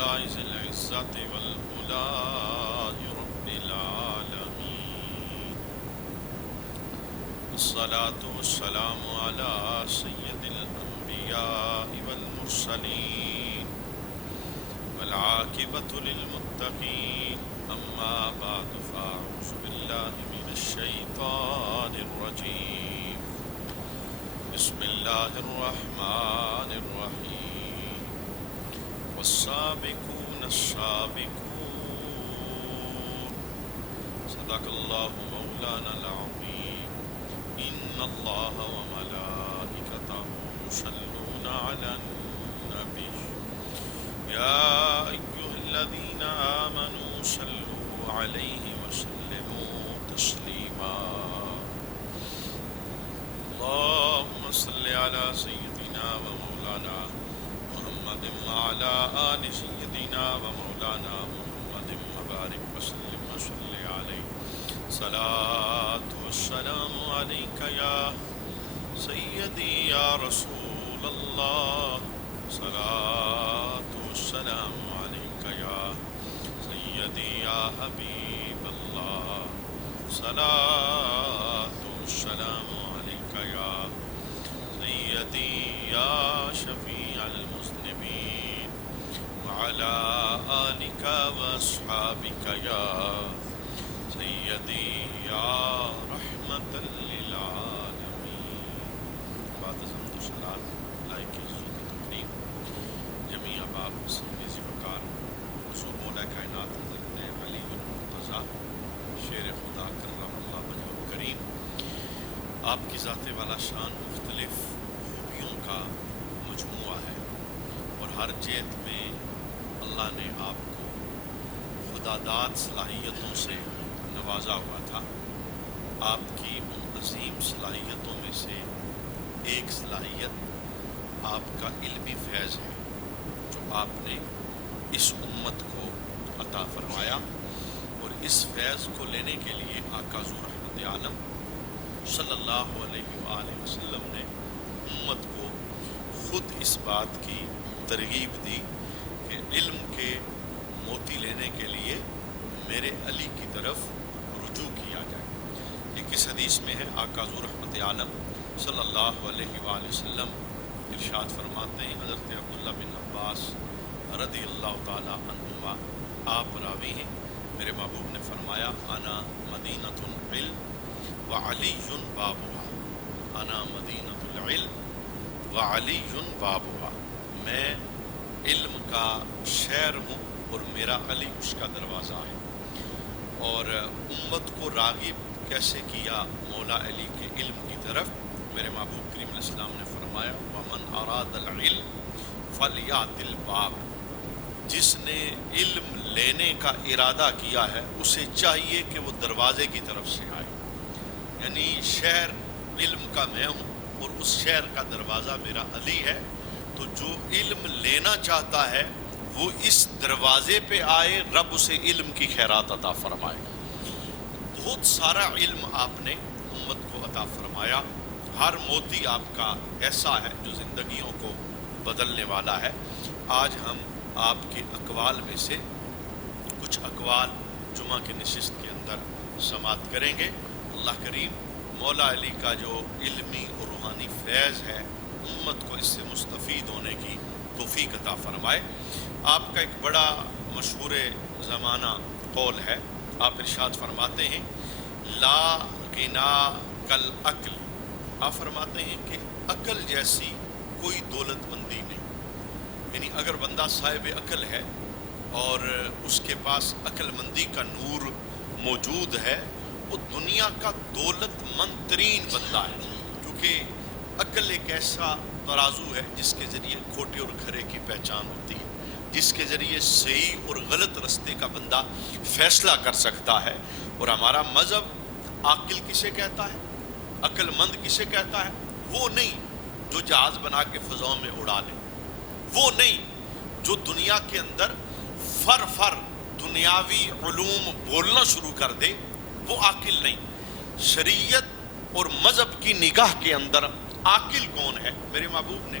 مولاي ذي العزة والأولاء رب العالمين. الصلاة والسلام على سيد الأنبياء والمرسلين والعاقبة للمتقين. أما بعد فأعوذ بالله من الشيطان الرجيم. بسم الله الرحمن الرحيم. والسابقون السابقون. صدق الله مولانا العظيم. إن الله وملائكته يصلون على النبي يا أيها الذين آمنوا صلوا عليه وسلموا تسليما. اللهم صل على سيدنا ومولانا محمد وعلى آل سيدنا ومولانا محمد وبارك وسلم وصل عليه. صلاة والسلام عليك يا سيدي يا رسول الله. صلاة والسلام عليك يا سيدي يا حبيب الله. صلاة والسلام عليك يا سيدي يا شفيع المذنبين وعلى آلك وأصحابك يا سيدي يا رحمة للعالمين. بعد حمد و صلاۃ لائق عزت تکریم جمیع باب سنیزی وقار حضور مولا کائنات حضرت علی المرتضیٰ شیر خدا کرم اللہ وجہ کریم، آپ کی ذات والا شان مختلف خوبیوں کا مجموعہ ہے، اور ہر جہت میں اللہ نے آپ کو خداداد صلاحیتوں سے نوازا ہوا تھا. آپ کی ان عظیم صلاحیتوں میں سے ایک صلاحیت آپ کا علمی فیض ہے، جو آپ نے اس امت کو عطا فرمایا. اور اس فیض کو لینے کے لیے آقا حضور رحمت عالم صلی اللہ علیہ وآلہ وسلم نے امت کو خود اس بات کی ترغیب دی کہ علم کے موتی لینے کے لیے میرے علی کی طرف رجوع کیا جائے. ایک اس حدیث میں ہے، آقا حضور رحمت عالم صلی اللہ علیہ وآلہ وسلم ارشاد فرماتے ہیں، حضرت عبداللہ بن عباس رضی اللہ تعالی عنہما آپ راوی ہیں، میرے محبوب نے فرمایا انا مدینۃ العلم وعلی بابها. انا مدینۃ العلم وعلی بابها. میں علم کا شہر ہوں اور میرا علی اس کا دروازہ ہے. اور امت کو راغب کیسے کیا مولا علی کے علم کی طرف؟ میرے محبوب کریم علیہ السلام نے فرمایا ومن اراد العلم فلیأت الباب. جس نے علم لینے کا ارادہ کیا ہے اسے چاہیے کہ وہ دروازے کی طرف سے آئے. یعنی شہر علم کا میں ہوں اور اس شہر کا دروازہ میرا علی ہے. تو جو علم لینا چاہتا ہے وہ اس دروازے پہ آئے، رب اسے علم کی خیرات عطا فرمائے. بہت سارا علم آپ نے امت کو عطا فرمایا. ہر موتی آپ کا ایسا ہے جو زندگیوں کو بدلنے والا ہے. آج ہم آپ کے اقوال میں سے کچھ اقوال جمعہ کی نشست کے اندر سماعت کریں گے. اللہ کریم مولا علی کا جو علمی اور روحانی فیض ہے امت کو اس سے مستفید ہونے کی توفیق عطا فرمائے. آپ کا ایک بڑا مشہور زمانہ قول ہے، آپ ارشاد فرماتے ہیں لا غنا کالعقل. آپ فرماتے ہیں کہ عقل جیسی کوئی دولت مندی نہیں. یعنی اگر بندہ صاحب عقل ہے اور اس کے پاس عقل مندی کا نور موجود ہے، وہ دنیا کا دولت مند ترین بندہ ہے. کیونکہ عقل ایک ایسا ترازو ہے جس کے ذریعے کھوٹے اور کھرے کی پہچان ہوتی ہے، جس کے ذریعے صحیح اور غلط رستے کا بندہ فیصلہ کر سکتا ہے. اور ہمارا مذہب عاقل کسے کہتا ہے، عقل مند کسے کہتا ہے؟ وہ نہیں جو جہاز بنا کے فضاؤں میں اڑا لے، وہ نہیں جو دنیا کے اندر فر دنیاوی علوم بولنا شروع کر دے، وہ عاقل نہیں. شریعت اور مذہب کی نگاہ کے اندر عاقل کون ہے؟ میرے محبوب نے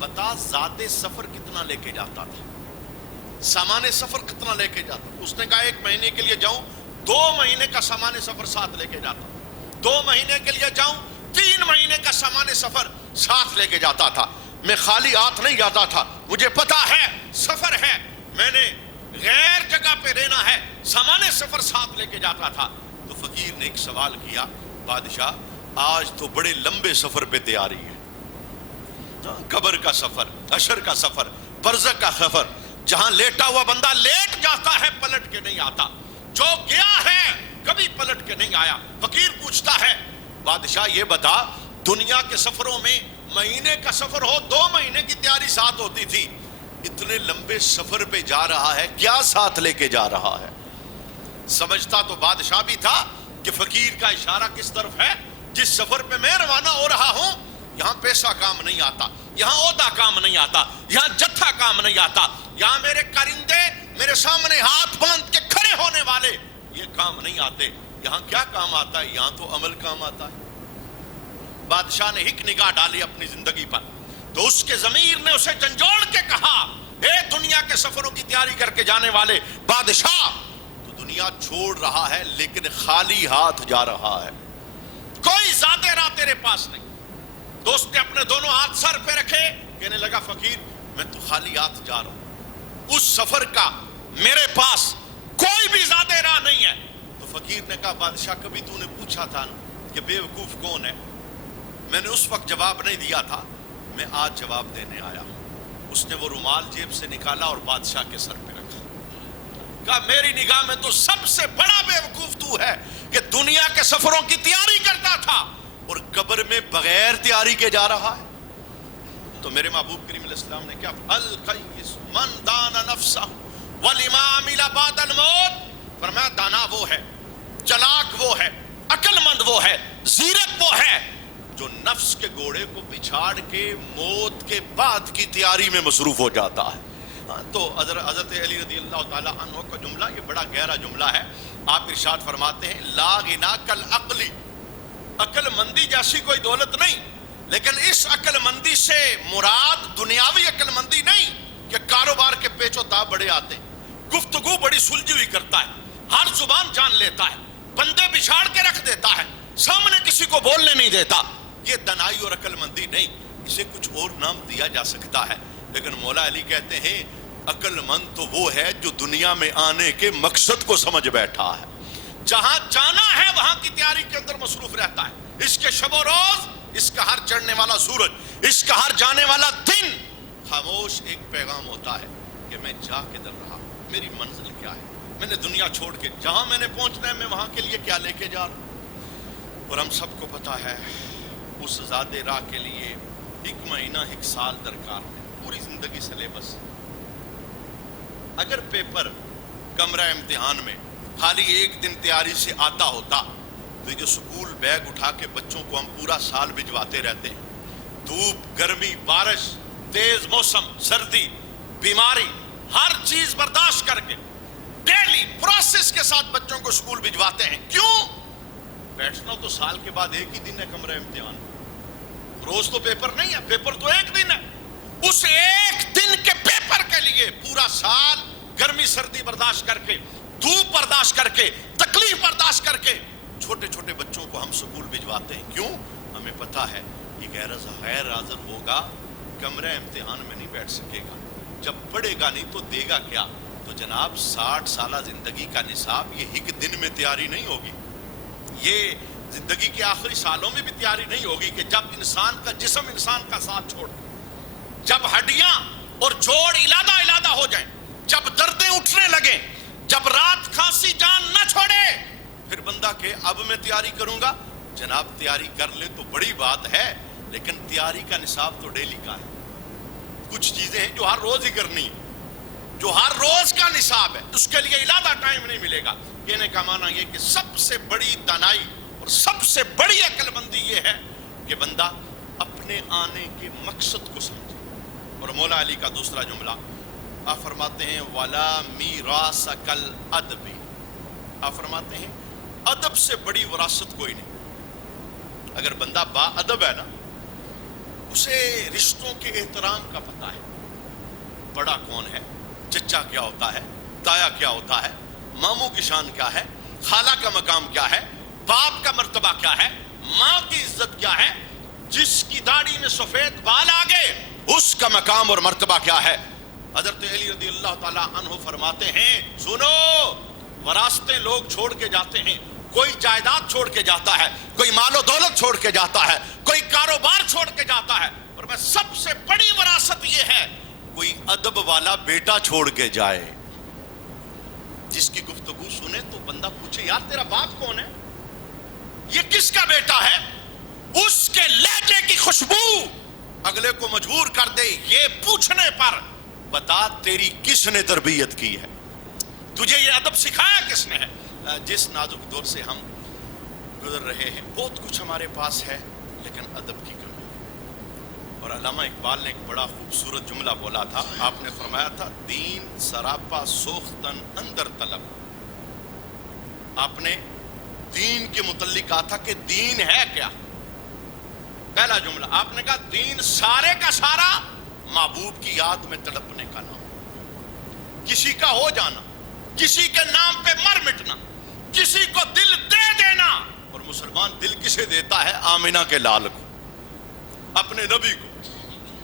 بتا ذات سفر کتنا لے کے جاتا تھا، سامان سفر کتنا لے کے جاتا تھا؟ اس نے کہا 1 مہینے کے لیے جاؤں 2 مہینے کا سامان سفر ساتھ لے کے جاتا، 2 مہینے کے لیے جاؤں 3 مہینے کا سامان سفر ساتھ لے کے جاتا تھا۔ میں خالی ہاتھ نہیں جاتا تھا، مجھے پتا ہے سفر ہے، میں نے غیر جگہ پہ رہنا ہے، سامان سفر ساتھ لے کے جاتا تھا۔ تو فقیر نے ایک سوال کیا، بادشاہ آج تو بڑے لمبے سفر پہ تیاری ہے، قبر کا سفر، حشر کا سفر، برزخ کا سفر، جہاں لیٹا ہوا بندہ لیٹ جاتا ہے پلٹ کے نہیں آتا، جو گیا ہے کبھی پلٹ کے نہیں آیا۔ فقیر پوچھتا ہے بادشاہ یہ بتا، دنیا کے سفروں میں مہینے کا سفر ہو 2 مہینے کی تیاری ساتھ ہوتی تھی، اتنے لمبے سفر پہ جا رہا ہے، کیا ساتھ لے کے جا رہا ہے؟ سمجھتا تو بادشاہ بھی تھا کہ فقیر کا اشارہ کس طرف ہے، جس سفر پہ میں روانہ ہو رہا ہوں یہاں پیسہ کام نہیں آتا، یہاں عہدہ کام نہیں آتا، یہاں جتھا کام نہیں آتا، یہاں میرے کرندے میرے سامنے ہاتھ باندھ کے کھڑے ہونے والے یہ کام نہیں آتے، یہاں کیا کام آتا ہے؟ یہاں تو عمل کام آتا ہے۔ بادشاہ نے ایک نگاہ ڈالی اپنی زندگی پر، تو اس کے ضمیر نے اسے جھنجھوڑ کے کہا، اے دنیا کے سفروں کی تیاری کر کے جانے والے بادشاہ، تو دنیا چھوڑ رہا ہے لیکن خالی ہاتھ جا رہا ہے، کوئی زیادہ راہ تیرے پاس نہیں۔ دوست نے اپنے دونوں ہاتھ سر پہ رکھے، کہنے لگا فقیر میں تو خالی ہاتھ جا رہا ہوں، اس سفر کا میرے پاس کوئی بھی زیادہ راہ نہیں ہے۔ تو فقیر نے کہا بادشاہ کبھی تو نے پوچھا تھا کہ بے وقوف کون ہے؟ میں نے اس وقت جواب نہیں دیا تھا، میں آج جواب دینے آیا ہوں۔ اس نے وہ رومال جیب سے نکالا اور بادشاہ کے سر پہ رکھا، کہا میری نگاہ میں تو سب سے بڑا بے وقوف تو ہے کہ دنیا کے سفروں کی تیاری کرتا تھا اور قبر میں بغیر تیاری کے جا رہا ہے۔ تو میرے محبوب کریم علیہ السلام نے کیا القیس من دان نفسہ ولما عمل بعد الموت، فرمایا دانا وہ ہے، چلاک وہ ہے، عقل مند وہ ہے، زیرک وہ ہے جو نفس کے گھوڑے کو پچھاڑ کے موت کے بعد کی تیاری میں مصروف ہو جاتا ہے۔ تو حضرت علی رضی اللہ تعالی عنہ کا جملہ یہ بڑا گہرا جملہ ہے، آپ ارشاد فرماتے ہیں لا غنا کالعقل، عقل مندی جیسی کوئی دولت نہیں، لیکن اس عقل مندی سے مراد دنیاوی عقل مندی نہیں کہ کاروبار کے پیچ و تاب بڑے آتے ہیں، گفتگو بڑی سلجھی ہوئی کرتا ہے، ہر زبان جان لیتا ہے، بندے بچھاڑ کے رکھ دیتا ہے، سامنے کسی کو بولنے نہیں دیتا، یہ دنائی اور عقل مندی نہیں، اسے کچھ اور نام دیا جا سکتا ہے، لیکن مولا علی کہتے ہیں عقل مند تو وہ ہے جو دنیا میں آنے کے مقصد کو سمجھ بیٹھا ہے، جہاں جانا ہے وہاں کی تیاری کے اندر مصروف رہتا ہے، اس کے شب و روز، اس کا ہر چڑھنے والا سورج، اس کا ہر جانے والا دن خاموش ایک پیغام ہوتا ہے کہ میں جا کدھر رہا، میری منزل کیا ہے، میں نے دنیا چھوڑ کے جہاں میں نے پہنچنا ہے میں وہاں کے لیے کیا لے کے جا رہا ہوں۔ اور ہم سب کو پتا ہے اس ذات راہ کے لیے 1 مہینہ 1 سال درکار ہے، پوری زندگی سلیبس۔ اگر پیپر کمرہ امتحان میں خالی 1 دن تیاری سے آتا ہوتا تو جو سکول بیگ اٹھا کے بچوں کو ہم پورا سال بھجواتے رہتے ہیں، دھوپ، گرمی، بارش، تیز موسم، سردی، بیماری، ہر چیز برداشت کر کے ڈیلی پروسیس کے ساتھ بچوں کو سکول بھجواتے ہیں، کیوں؟ بیٹھنا تو سال کے بعد 1 ہی دن ہے کمرہ امتحان، روز تو پیپر نہیں ہے، پیپر تو 1 دن ہے، اس 1 دن کے پیپر کے لیے پورا سال گرمی سردی برداشت کر کے، دھوپ برداشت کر کے، تکلیف برداشت کر کے چھوٹے چھوٹے بچوں کو ہم سکول بھجواتے ہیں، کیوں؟ ہمیں پتا ہے یہ غیر حاضر ہوگا کمرہ امتحان میں نہیں بیٹھ سکے گا، جب پڑھے گا نہیں تو دے گا کیا؟ تو جناب 60 سالہ زندگی کا نصاب یہ 1 دن میں تیاری نہیں ہوگی، یہ زندگی کے آخری سالوں میں بھی تیاری نہیں ہوگی کہ جب انسان کا جسم انسان کا ساتھ چھوڑ، جب ہڈیاں اور جوڑ علادہ ہو جائیں، جب دردیں اٹھنے لگیں، جب رات کھانسی جان نہ چھوڑے، پھر بندہ کہ اب میں تیاری کروں گا۔ جناب تیاری کر لے تو بڑی بات ہے، لیکن تیاری کا نصاب تو ڈیلی کا ہے، کچھ چیزیں ہیں جو ہر روز ہی کرنی ہے، جو ہر روز کا نصاب ہے، اس کے لیے علادہ ٹائم نہیں ملے گا۔ کہنے کا معنی یہ کہ سب سے بڑی دانائی اور سب سے بڑی عقل مندی یہ ہے کہ بندہ اپنے آنے کے مقصد کو سمجھے۔ اور مولا علی کا دوسرا جملہ آپ فرماتے ہیں وَلَا مِيرَاثَ كَالْأَدْبِ، آپ فرماتے ہیں ادب سے بڑی وراثت کوئی نہیں۔ اگر بندہ با ادب ہے نا اسے رشتوں کے احترام کا پتہ ہے، بڑا کون ہے، چچا کیا ہوتا ہے، تایا کیا ہوتا ہے، ماموں کی شان کیا ہے، خالہ کا مقام کیا ہے، باپ کا مرتبہ کیا ہے، ماں کی عزت کیا ہے، جس کی داڑھی میں سفید بال آ گئے اس کا مقام اور مرتبہ کیا ہے۔ حضرت علی رضی اللہ تعالیٰ عنہ فرماتے ہیں، سنو، وراثتیں لوگ چھوڑ کے جاتے ہیں، کوئی جائیداد چھوڑ کے جاتا ہے، کوئی مال و دولت چھوڑ کے جاتا ہے، کوئی کاروبار چھوڑ کے جاتا ہے، اور میں سب سے بڑی وراثت یہ ہے کوئی ادب والا بیٹا چھوڑ کے جائے، جس کی گفتگو سنے تو بندہ پوچھے یار تیرا باپ کون ہے، یہ کس کا بیٹا ہے، اس کے لہجے کی خوشبو اگلے کو مجبور کر دے یہ پوچھنے پر بتا تیری کس نے تربیت کی ہے، تجھے یہ ادب سکھایا کس نے ہے۔ جس نازک دور سے ہم گزر رہے ہیں بہت کچھ ہمارے پاس ہے لیکن ادب کی کمی ہے، اور علامہ اقبال نے ایک بڑا خوبصورت جملہ بولا تھا، آپ نے فرمایا تھا دین سراپا سوختن اندر طلب، آپ نے دین کے متعلق کہا تھا کہ دین ہے کیا، پہلا جملہ آپ نے کہا دین سارے کا سارا معبود کی یاد میں تڑپنے کا نام، کسی کا ہو جانا، کسی کے نام پہ مر مٹنا، کسی کو دل دے دینا، اور مسلمان دل کسے دیتا ہے، آمینہ کے لال کو، اپنے نبی کو،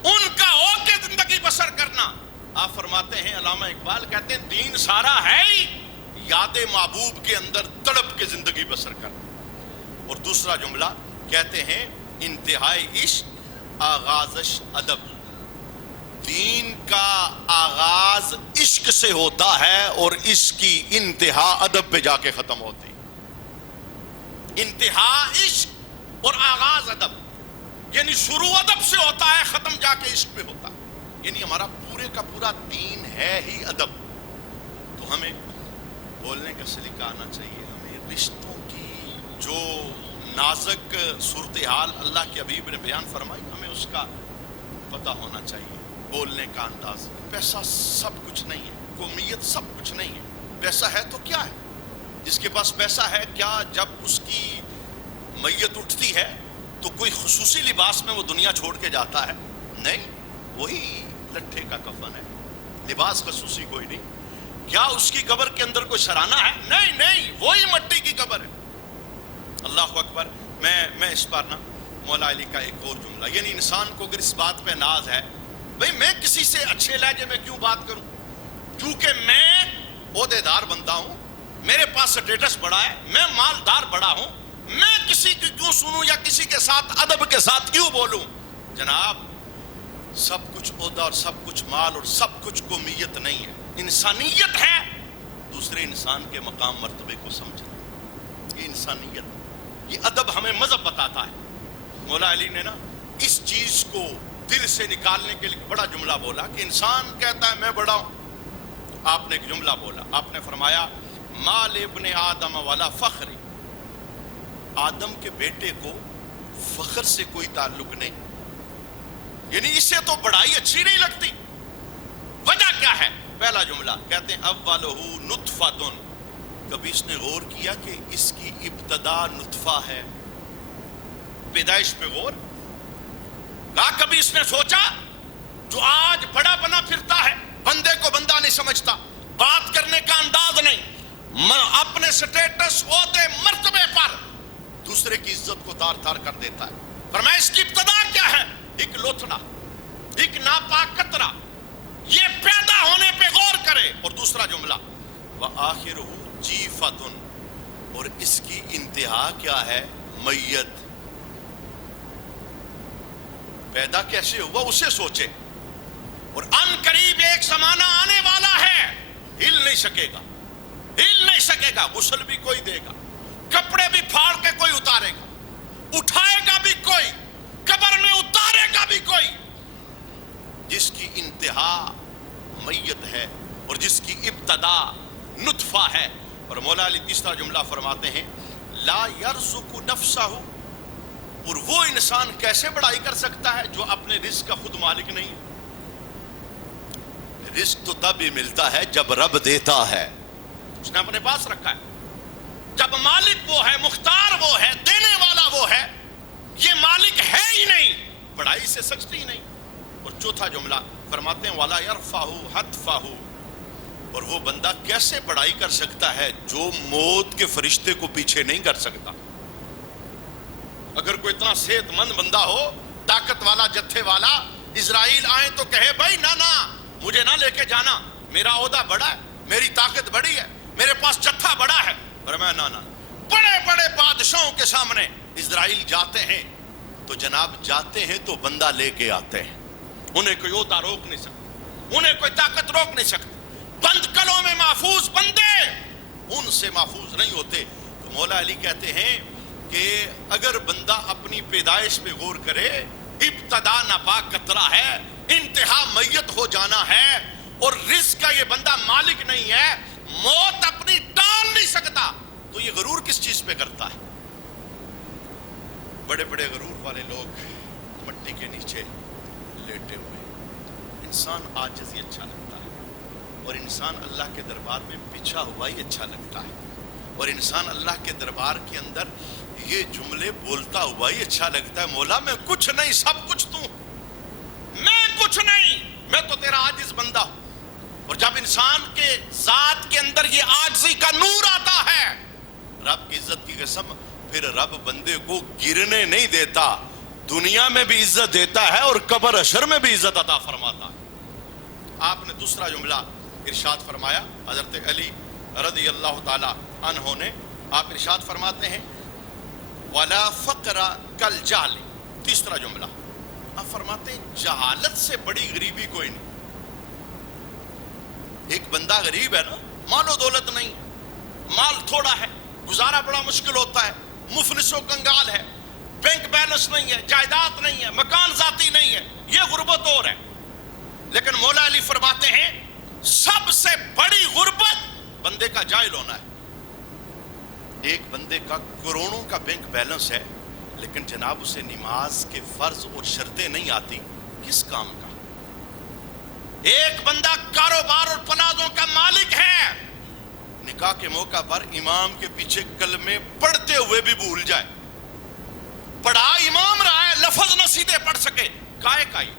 ان کا ہو کے زندگی بسر کرنا۔ آپ فرماتے ہیں، علامہ اقبال کہتے ہیں دین سارا ہے ہی یاد محبوب کے اندر تڑپ کے زندگی بسر کرنا، اور دوسرا جملہ کہتے ہیں انتہائی عشق آغازش ادب، دین کا آغاز عشق سے ہوتا ہے اور اس کی انتہا ادب پہ جا کے ختم ہوتی، انتہا عشق اور آغاز ادب، یعنی شروع ادب سے ہوتا ہے ختم جا کے عشق پہ ہوتا، یعنی ہمارا پورے کا پورا دین ہے ہی ادب۔ تو ہمیں بولنے کا سلیقہ آنا چاہیے، ہمیں رشتوں کی جو نازک صورتحال اللہ کے حبیب نے بیان فرمائی ہمیں اس کا پتہ ہونا چاہیے، بولنے کا انداز۔ پیسہ سب کچھ نہیں ہے، قومیت سب کچھ نہیں ہے، پیسہ ہے تو کیا ہے، جس کے پاس پیسہ ہے کیا جب اس کی میت اٹھتی ہے تو کوئی خصوصی لباس میں وہ دنیا چھوڑ کے جاتا ہے؟ نہیں، وہی لٹھے کا کفن ہے، لباس خصوصی کوئی نہیں۔ کیا اس کی قبر کے اندر کوئی سرانہ ہے؟ نہیں نہیں، وہی مٹی کی قبر ہے۔ اللہ اکبر۔ میں اس پر نا مولا علی کا ایک اور جملہ، یعنی انسان کو اگر اس بات پہ ناز ہے بھئی میں کسی سے اچھے لہجے میں کیوں بات کروں، کیونکہ میں عہدے دار بندہ ہوں، میرے پاس سٹیٹس بڑا ہے، میں مالدار بڑا ہوں، میں کسی کی کیوں سنوں یا کسی کے ساتھ ادب کے ساتھ کیوں بولوں؟ جناب سب کچھ عہدہ اور سب کچھ مال اور سب کچھ قومیت نہیں ہے، انسانیت ہے، دوسرے انسان کے مقام مرتبے کو سمجھنا، یہ انسانیت، یہ ادب ہمیں مذہب بتاتا ہے۔ مولا علی نے نا اس چیز کو دل سے نکالنے کے لیے بڑا جملہ بولا کہ انسان کہتا ہے میں بڑا ہوں، آپ نے ایک جملہ بولا، آپ نے فرمایا مال ابن آدم والا فخر، آدم کے بیٹے کو فخر سے کوئی تعلق نہیں، یعنی اسے تو بڑائی اچھی نہیں لگتی، وجہ کیا ہے؟ پہلا جملہ کہتے ہیں اولہ نطفۃ، کبھی اس نے غور کیا کہ اس کی ابتدا نطفہ ہے، پیدائش پہ غور کہا، کبھی اس نے سوچا جو آج بڑا بنا پھرتا ہے، بندے کو بندہ نہیں سمجھتا، بات کرنے کا انداز نہیں، اپنے سٹیٹس عہدے مرتبے پر دوسرے کی عزت کو تار تار کر دیتا ہے، فرمایا اس کی ابتدا کیا ہے؟ ایک لوتھڑا، ایک ناپاک قطرہ، یہ پیدا ہونے پہ غور کرے۔ اور دوسرا جملہ وآخرہ جیفۃ، اور اس کی انتہا کیا ہے؟ میت، پیدا کیسے ہوا اسے سوچے، اور ان قریب ایک زمانہ آنے والا ہے ہل نہیں سکے گا، ہل نہیں سکے گا، غسل بھی کوئی دے گا، کپڑے بھی پھاڑ کے کوئی اتارے گا، اٹھائے گا بھی کوئی، قبر میں اتارے گا بھی کوئی، جس کی انتہا میت ہے اور جس کی ابتدا نطفہ ہے۔ اور مولا علی تیسرا جملہ فرماتے ہیں لا یرزق نفسہ، اور وہ انسان کیسے بڑائی کر سکتا ہے جو اپنے رزق کا خود مالک نہیں ہے؟ رزق تو تب ہی ملتا ہے جب رب دیتا ہے، اس نے اپنے پاس رکھا ہے، جب مالک وہ ہے، مختار وہ ہے، دینے والا وہ ہے، یہ مالک ہے ہی نہیں بڑائی سے سکتی نہیں. اور چوتھا جملہ فرماتے ہیں وَلَا يَرْفَعُ حَتْفَهُ, اور وہ بندہ کیسے بڑائی کر سکتا ہے جو موت کے فرشتے کو پیچھے نہیں کر سکتا. اگر کوئی اتنا صحت مند بندہ ہو, طاقت والا, جتھے والا, اسرائیل آئیں تو کہے بھائی نہ مجھے نہ لے کے جانا, میرا عہدہ بڑا ہے, میری طاقت بڑی ہے, میرے پاس جتھا بڑا ہے, فرمایا نہ. بڑے بڑے بادشاہوں کے سامنے اسرائیل جاتے ہیں تو جناب جاتے ہیں تو بندہ لے کے آتے ہیں. انہیں کوئی عہدہ روک نہیں سکتا, انہیں کوئی طاقت روک نہیں سکتی. بند کلوں میں محفوظ بندے ان سے محفوظ نہیں ہوتے. تو مولا علی کہتے ہیں کہ اگر بندہ اپنی پیدائش پہ غور کرے, ابتدا ناپاک قطرہ ہے, انتہا میت ہو جانا ہے, اور رزق کا یہ بندہ مالک نہیں ہے, موت اپنی ٹال نہیں سکتا, تو یہ غرور کس چیز پہ کرتا ہے؟ بڑے بڑے غرور والے لوگ مٹی کے نیچے لیٹے ہوئے. انسان عاجزی اچھا لگتا ہے, اور انسان اللہ کے دربار میں بچھا ہوا ہی اچھا لگتا ہے, اور انسان اللہ کے دربار کے اندر یہ جملے بولتا ہوا ہی اچھا لگتا ہے, مولا میں کچھ نہیں, سب کچھ تو, میں کچھ نہیں, میں تو تیرا عاجز بندہ ہوں. اور جب انسان کے ذات کے اندر یہ عاجزی کا نور آتا ہے, رب کی عزت کی قسم, پھر رب بندے کو گرنے نہیں دیتا, دنیا میں بھی عزت دیتا ہے اور قبر حشر میں بھی عزت عطا فرماتا ہے. آپ نے دوسرا جملہ ارشاد فرمایا, حضرت علی رضی اللہ تعالی عنہ نے, آپ ارشاد فرماتے ہیں وَلَا فَقْرَ كَالْجَهْلِ. تیسرا جملہ آپ فرماتے ہیں جہالت سے بڑی غریبی کوئی نہیں. ایک بندہ غریب ہے نا, مال و دولت نہیں, مال تھوڑا ہے, گزارا بڑا مشکل ہوتا ہے, مفلس و کنگال ہے, بینک بیلنس نہیں ہے, جائیداد نہیں ہے, مکان ذاتی نہیں ہے, یہ غربت اور ہے. لیکن مولا علی فرماتے ہیں سب سے بڑی غربت بندے کا جاہل ہونا ہے. ایک بندے کا کروڑوں کا بینک بیلنس ہے, لیکن جناب اسے نماز کے فرض اور شرطیں نہیں آتی, کس کام کا؟ ایک بندہ کاروبار اور پلازوں کا مالک ہے, نکاح کے موقع پر امام کے پیچھے کلمے پڑھتے ہوئے بھی بھول جائے, پڑھا امام رہا ہے, لفظ نہ سیدھے پڑھ سکے, کائے کائی,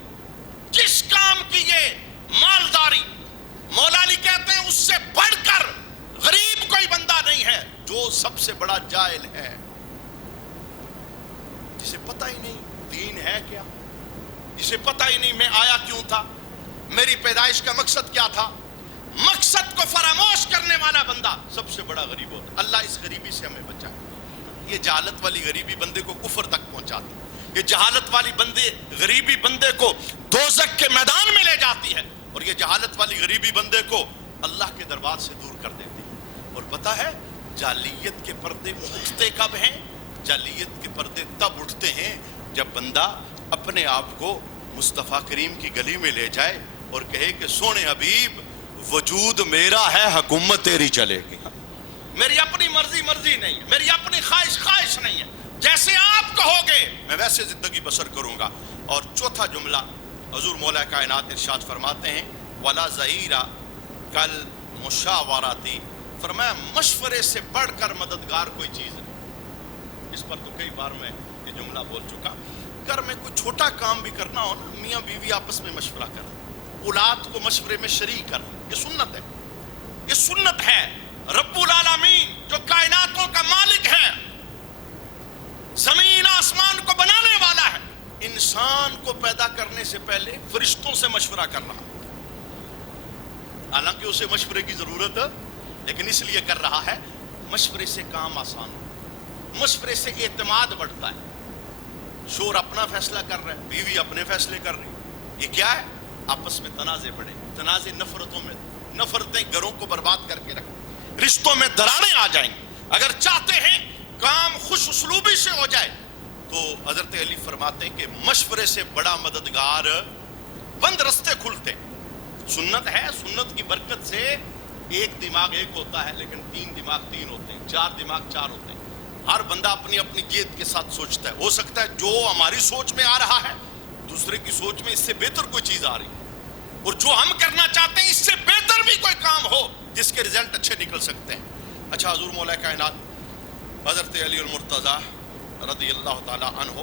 کس کام کی یہ مالداری؟ مولا علی کہتے ہیں اس سے بڑھ کر غریب کوئی بندہ نہیں ہے جو سب سے بڑا جاہل ہے, جسے پتہ ہی نہیں دین ہے کیا, جسے پتہ ہی نہیں میں آیا کیوں تھا, میری پیدائش کا مقصد کیا تھا. مقصد کو فراموش کرنے والا بندہ سب سے بڑا غریب ہوتا. اللہ اس غریبی سے ہمیں بچائے. یہ جہالت والی غریبی بندے کو کفر تک پہنچاتی, یہ جہالت والی غریبی بندے کو دوزخ کے میدان میں لے جاتی ہے, اور یہ جہالت والی غریبی بندے کو اللہ کے دربار سے دور کر دیتی ہے. اور پتہ ہے جاہلیت کے پردے اٹھتے کب ہیں؟ جاہلیت کے پردے تب اٹھتے ہیں جب بندہ اپنے آپ کو مصطفیٰ کریم کی گلی میں لے جائے اور کہے کہ سونے حبیب وجود میرا ہے, حکومت تیری چلے گی, میری اپنی مرضی نہیں ہے, میری اپنی خواہش نہیں ہے, جیسے آپ کہو گے میں ویسے زندگی بسر کروں گا. اور چوتھا جملہ حضور مولا کائنات ارشاد فرماتے ہیں وَلَا ظَهِيرَ كَالْمُشَاوَرَةِ, فرمایا مشورے سے بڑھ کر مددگار کوئی چیز نہیں. اس پر تو کئی بار میں یہ جملہ بول چکا. گھر میں کوئی چھوٹا کام بھی کرنا ہو نا, میاں بیوی آپس میں مشورہ کرنا, اولاد کو مشورے میں شریک کرنا, یہ سنت ہے, یہ سنت ہے. رب العالمین جو کائناتوں کا مالک ہے, زمین آسمان کو بنانے والا ہے, انسان کو پیدا کرنے سے پہلے فرشتوں سے مشورہ کر رہا, حالانکہ اسے مشورے کی ضرورت ہے, لیکن اس لیے کر رہا ہے مشورے سے کام آسان ہو, مشورے سے اعتماد بڑھتا ہے. شور اپنا فیصلہ کر رہے ہیں, بیوی اپنے فیصلے کر رہی, یہ کیا ہے؟ آپس میں تنازع بڑھے, تنازع نفرتوں میں, نفرتیں گھروں کو برباد کر کے رکھیں, رشتوں میں دراڑیں آ جائیں گی. اگر چاہتے ہیں کام خوش اسلوبی سے ہو جائے تو حضرت علی فرماتے ہیں کہ مشورے سے بڑا مددگار بند رستے کھلتے. سنت ہے, سنت کی برکت سے ایک دماغ ایک ہوتا ہے, لیکن تین دماغ تین ہوتے ہیں, چار دماغ چار ہوتے ہیں. ہر بندہ اپنی اپنی جیت کے ساتھ سوچتا ہے. ہو سکتا ہے جو ہماری سوچ میں آ رہا ہے دوسرے کی سوچ میں اس سے بہتر کوئی چیز آ رہی ہے, اور جو ہم کرنا چاہتے ہیں اس سے بہتر بھی کوئی کام ہو جس کے رزلٹ اچھے نکل سکتے ہیں. اچھا, حضور مولا کائنات حضرت علی المرتضیٰ رضی اللہ تعالی عنہ